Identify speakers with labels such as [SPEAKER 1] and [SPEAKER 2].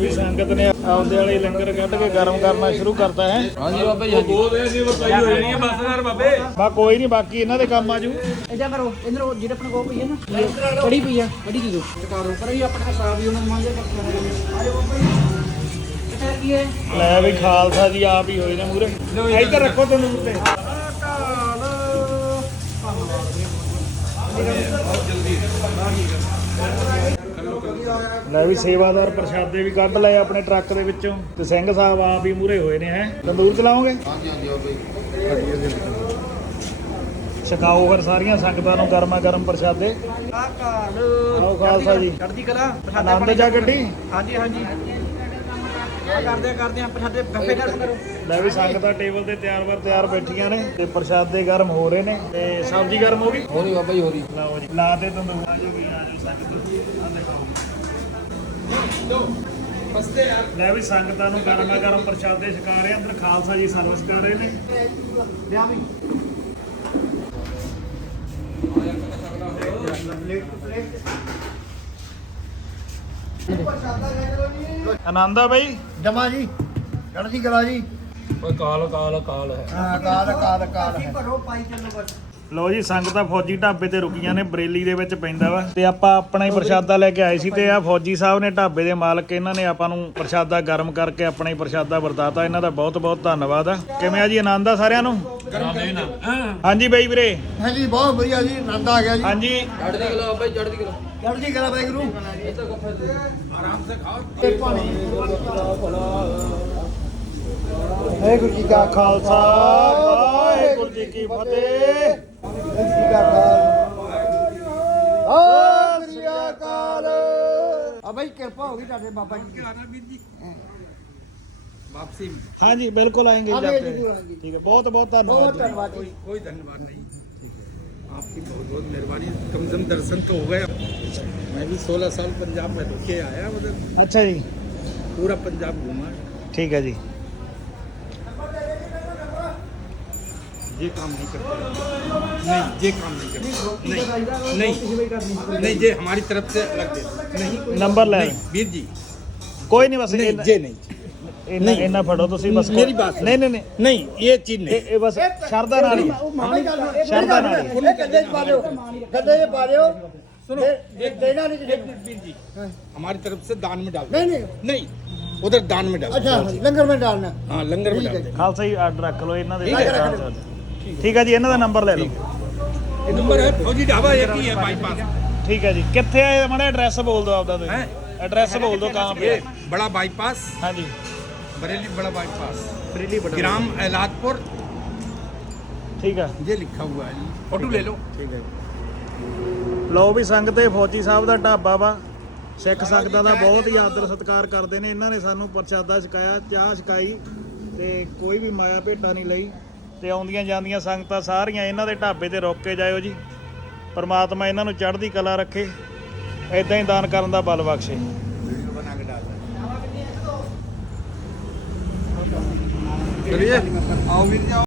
[SPEAKER 1] भी संगत ने आपदे वाले लंगर कट के गर्म करना शुरू करता है।
[SPEAKER 2] हाँ जी बाबा जी, हाँ जी।
[SPEAKER 1] बा कोई नहीं, बाकी इन्हां दे काम आजू।
[SPEAKER 3] इधर करो, इधर जेड़ा अपने को पई है ना कड़ी पई है, कड़ी दे दो टकारो पर ही अपने खराब ही उन्होंने मांगे आ जाओ बाबा जी। इधर की है
[SPEAKER 1] ले भी खालसा जी आप ही होए ने मूरे। इधर रखो तंदूर ते। ਲੈ ਵੀ ਸੇਵਾਦਾਰ ਪ੍ਰਸ਼ਾਦੇ ਵੀ ਕੱਢ ਲਏ ਆਪਣੇ ਟਰੱਕ ਦੇ ਵਿੱਚੋਂ ਤੇ ਸਿੰਘ ਸਾਹਿਬ ਆਪ ਹੀ ਮੂਹਰੇ ਹੋਏ ਨੇ। ਹੈ ਤੰਦੂਰ ਚਲਾਓਗੇ?
[SPEAKER 2] ਹਾਂਜੀ ਹਾਂਜੀ ਬਾਬਾ ਜੀ।
[SPEAKER 1] ਛਕਾਓ ਫਿਰ ਸਾਰੀਆਂ ਸੰਗਤਾਂ ਨੂੰ ਗਰਮਾ ਗਰਮ ਪ੍ਰਸ਼ਾਦੇ। ਆਓ ਖਾਲਸਾ ਜੀ,
[SPEAKER 3] ਚੜ੍ਹਦੀ ਕਲਾ
[SPEAKER 1] ਆਨੰਦ ਜਾ ਗੱਡੀ।
[SPEAKER 3] ਹਾਂਜੀ ਹਾਂਜੀ ਕਰਦੇ ਆ ਪ੍ਰਸ਼ਾਦੇ ਗੱਫੇ ਗਰਮ ਕਰੋ।
[SPEAKER 1] ਲੈ ਵੀ ਸੰਗਤਾਂ ਟੇਬਲ ਤੇ ਤਿਆਰ ਬੈਠੀਆਂ ਨੇ ਤੇ ਪ੍ਰਸ਼ਾਦੇ ਗਰਮ ਹੋ ਰਹੇ ਨੇ ਤੇ ਸਬਜ਼ੀ ਗਰਮ ਹੋ ਗਈ।
[SPEAKER 2] ਹੋ ਰਹੀ ਬਾਬਾ ਜੀ, ਹੋ ਰਹੀ।
[SPEAKER 1] ਲਓ ਜੀ, ਲਾ ਦੇ ਤੰਦੂਰ। ਆ ਜਾਓ ਵੀ, ਆ ਜਾਓ ਸੰਗਤ। ਲੈ ਵੀ ਸੰਗਤਾਂ ਨੂੰ ਗਰਮਾ ਗਰਮ ਪ੍ਰਸ਼ਾਦੇ ਛਕਾ ਰਹੇ। ਅੰਦਰ ਖਾਲਸਾ ਜੀ ਸਰਵਿਸ ਕਰ ਰਹੇ ਨੇ।
[SPEAKER 3] ਲਿਆ ਵੀ
[SPEAKER 1] ਆਨੰਦ ਆ ਬਾਈ।
[SPEAKER 4] ਜਮਾ ਜੀ, ਚੜ੍ਹਦੀ ਕਲਾ ਜੀ।
[SPEAKER 2] ਓਏ ਕਾਲ ਹੈ।
[SPEAKER 4] ਹਾਂ, ਕਾਲ ਹੈ।
[SPEAKER 3] ਭਰੋ ਪਾਈ ਚੱਲੋ ਬਸ।
[SPEAKER 1] ਲਓ ਜੀ, ਸੰਗਤਾਂ ਫੌਜੀ ਢਾਬੇ ਤੇ ਰੁਕੀਆਂ ਨੇ, ਬਰੇਲੀ ਦੇ ਵਿੱਚ ਪੈਂਦਾ ਵਾ ਤੇ ਆਪਾਂ ਆਪਣਾ ਹੀ ਪ੍ਰਸ਼ਾਦਾ ਲੈ ਕੇ ਆਏ ਸੀ ਤੇ ਆ ਫੌਜੀ ਸਾਹਿਬ ਨੇ ਢਾਬੇ ਦੇ ਮਾਲਕ, ਇਹਨਾਂ ਨੇ ਆਪਾਂ ਨੂੰ ਪ੍ਰਸ਼ਾਦਾ ਗਰਮ ਕਰਕੇ ਆਪਣਾ ਹੀ ਪ੍ਰਸ਼ਾਦਾ ਵਰਤਾਤਾ। ਇਹਨਾਂ ਦਾ ਬਹੁਤ ਬਹੁਤ ਧੰਨਵਾਦ ਆ। ਕਿਵੇਂ ਆ ਜੀ, ਆਨੰਦ ਆ ਸਾਰਿਆਂ ਨੂੰ? ਹਾਂਜੀ ਬਾਈ ਵੀਰੇ।
[SPEAKER 4] ਹਾਂਜੀ, ਬਹੁਤ ਵਧੀਆ ਜੀ, ਆਨੰਦ ਆ ਗਿਆ ਜੀ।
[SPEAKER 1] ਹਾਂਜੀ
[SPEAKER 2] ਚੜ੍ਹਦੀ ਕਲਾ ਬਾਬਾ ਜੀ, ਚੜ੍ਹਦੀ ਕਲਾ।
[SPEAKER 4] ਚੜ੍ਹਦੀ ਕਲਾ ਵਾਹਿਗੁਰੂ। ਵਾਹਿਗੁਰੂ ਜੀ ਕਾ
[SPEAKER 1] ਖਾਲਸਾ, ਵਾਹਿਗੁਰੂ ਜੀ ਕੀ ਫਤਿਹ।
[SPEAKER 4] ਵਾਹਿਗੁਰੂ ਜੀ ਕਾ ਖਾਲਸਾ, ਸਤਿ ਸ੍ਰੀ ਅਕਾਲ। ਆ ਬਾਈ ਕਿਰਪਾ ਹੋ ਗਈ ਤੁਹਾਡੇ ਬਾਬਾ ਜੀ ਦੀ।
[SPEAKER 2] वापसी
[SPEAKER 1] हाँ जी बिल्कुल आएंगे
[SPEAKER 4] हाँ,
[SPEAKER 1] जाते
[SPEAKER 4] बिल्कुल
[SPEAKER 1] हैं।
[SPEAKER 4] आएंगे।
[SPEAKER 1] ठीक है, बहुत बहुत
[SPEAKER 4] बहुत
[SPEAKER 1] धन्यवाद।
[SPEAKER 4] धन्यवाद जी।
[SPEAKER 2] कोई धन्यवाद नहीं, आपकी बहुत बहुत मेहरबानी। कम से कम दर्शन तो हो गए। मैं भी 16 साल पंजाब में रुके आया, मतलब
[SPEAKER 1] अच्छा जी,
[SPEAKER 2] पूरा पंजाब घूमा।
[SPEAKER 1] ठीक है जी।
[SPEAKER 2] ये काम नहीं करते, नहीं ये काम नहीं करते, नहीं नहीं ये हमारी तरफ से अलग दे, नहीं
[SPEAKER 1] नंबर ले
[SPEAKER 2] नहीं, वीर जी
[SPEAKER 1] कोई नहीं, बस
[SPEAKER 2] नहीं, ये नहीं
[SPEAKER 1] नहीं इन्ना फड़ो तुसी बस।
[SPEAKER 2] मेरी बात
[SPEAKER 1] नहीं नहीं नहीं
[SPEAKER 2] नहीं, ये चीज नहीं।
[SPEAKER 1] ये बस शरदा नाल ही। शरदा नाल ही।
[SPEAKER 4] गद्दे च पा लियो, गद्दे च पा लियो।
[SPEAKER 2] सुनो,
[SPEAKER 4] देना नहीं किसी को।
[SPEAKER 2] वीर जी हमारी तरफ से दान में डाल
[SPEAKER 4] नहीं नहीं,
[SPEAKER 2] नहीं, उधर दान में डाल।
[SPEAKER 4] अच्छा लंगर में डालना।
[SPEAKER 2] हाँ लंगर में डाल।
[SPEAKER 1] ਖਾਲਸਾ ਜੀ ਅੱਡ ਰੱਖ ਲਓ ਇਹਨਾਂ ਦੇ।
[SPEAKER 2] ठीक है।
[SPEAKER 1] ਠੀਕ ਹੈ ਜੀ, ਇਹਨਾਂ ਦਾ ਨੰਬਰ ਲੈ ਲਓ।
[SPEAKER 2] ये नंबर है फौजी ढाबा, एक ही है बाईपास।
[SPEAKER 1] ठीक है जी, कितने आए माड़ा एड्रेस बोल दो आपका। तो
[SPEAKER 2] हैं?
[SPEAKER 1] एड्रेस बोल दो कहाँ पे
[SPEAKER 2] ये
[SPEAKER 1] है?
[SPEAKER 2] बड़ा बाईपास,
[SPEAKER 1] हाँ जी,
[SPEAKER 2] बरेली बड़ा बाईपास,
[SPEAKER 1] बरेली बड़ा
[SPEAKER 2] ग्राम एलादपुर,
[SPEAKER 1] ठीक है।
[SPEAKER 2] ये लिखा हुआ है। फोटो ले लो।
[SPEAKER 1] ठीक है। ਲਓ ਵੀ ਸੰਗਤੇ, ਫੌਜੀ ਸਾਹਿਬ ਦਾ ਢਾਬਾ ਵਾ। ਸਿੱਖ ਸੰਗਤਾਂ ਦਾ ਬਹੁਤ ਹੀ ਆਦਰ ਸਤਿਕਾਰ ਕਰਦੇ ਨੇ। ਇਹਨਾਂ ਨੇ ਸਾਨੂੰ ਪ੍ਰਸ਼ਾਦਾ ਛਕਾਇਆ, ਚਾਹ ਛਕਾਈ ਤੇ ਕੋਈ ਵੀ ਮਾਇਆ ਭੇਟਾ ਨਹੀਂ ਲਈ ਤੇ ਆਉਂਦੀਆਂ ਜਾਂਦੀਆਂ ਸੰਗਤਾਂ ਸਾਰੀਆਂ ਇਹਨਾਂ ਦੇ ਢਾਬੇ ਤੇ ਰੁਕ ਕੇ ਜਾਇਓ ਜੀ। ਪਰਮਾਤਮਾ ਇਹਨਾਂ ਨੂੰ ਚੜ੍ਹਦੀ ਕਲਾ ਰੱਖੇ, ਇਦਾਂ ਹੀ ਦਾਨ ਕਰਨ ਦਾ ਬਲ ਬਖਸ਼ੇ।
[SPEAKER 2] बना के डाल चलिए आओ वीर जाओ।